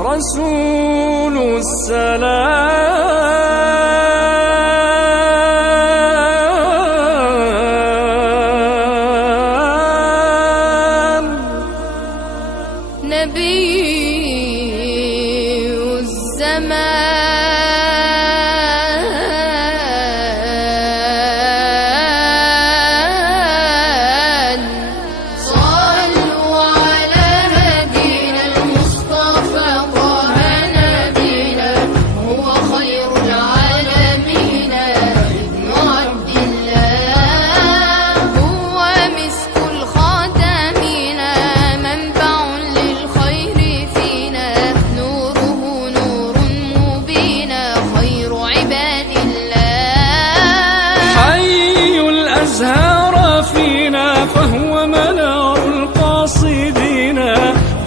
رسول السلام، نبي الزمان، صلوا على هدينا المصطفى طه نبينا، هو خير العالمين ابن عبد الله، هو مسك الخاتمين منبع للخير فينا، نوره نور مبين خير عباد الله، حي الأزهار فينا فهو منار القاصدين،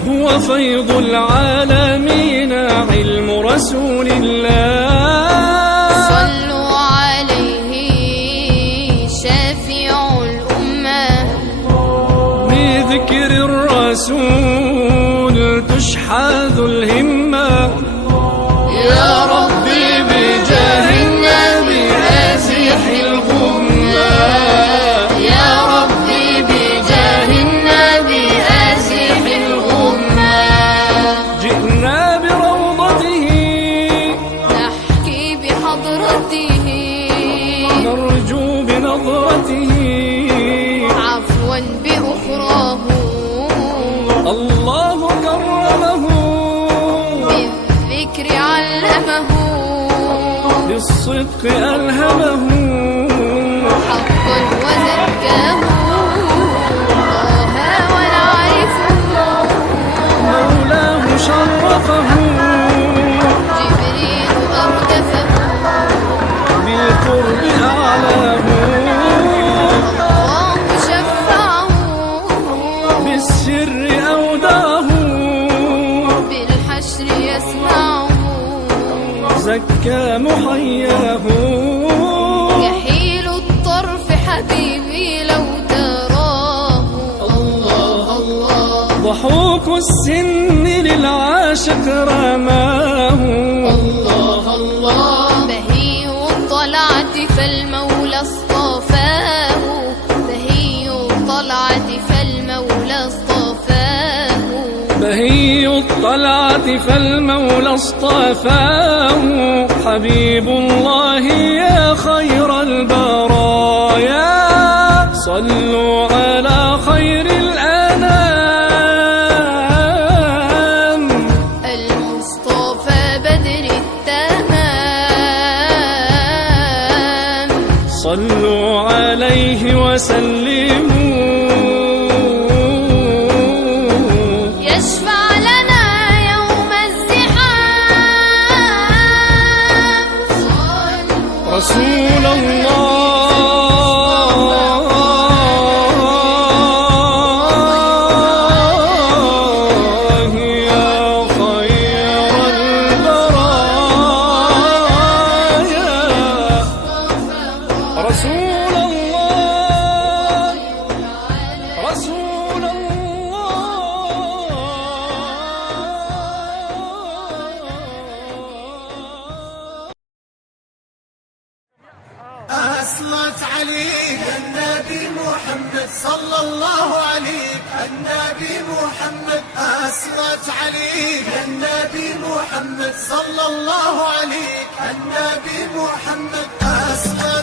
هو فيض العالمين علم رسول الله، صلوا عليه شافع الأمة، بذكر الرسول تشحذ الهمة، يا ربي بجاه النبي أزح الغمة، يا ربي بجاه النبي أزح الغمة، جئنا بروضته نحكي بحضرته، نرجو بنظرته عفوا بأخراه، الله كرمه بالذكر علمه، بالصدق ألهمه، حقا وزكاه، طه ونعرفه، مولاه شرفه، جبريل أردفه، بالقرب أعلاه، الله شفعه، بالسر أوداه، بالحشر يسمعه، زكى محياه، يحيل الطرف حبيبي لو تراه، الله الله، ضحوك السن للعاشق رماه، الله الله، بهي الطلعة فالمولى اصطفاه، بهي الطلعة فالمولى اصطفاه، بهي الطلعة فالمولى اصطفاه، حبيب الله يا خير البرايا، صلوا على خير الأنام، المصطفى بدر التمام، صلوا عليه وسلموا، يشفع لنا يوم الزحام، رسول الله يا خير البرايا، رسول الله رسول أصلت عليك النبي محمد صلى الله عليك، النبي محمد أصلت عليك النبي محمد صلى الله عليك، النبي محمد أصلت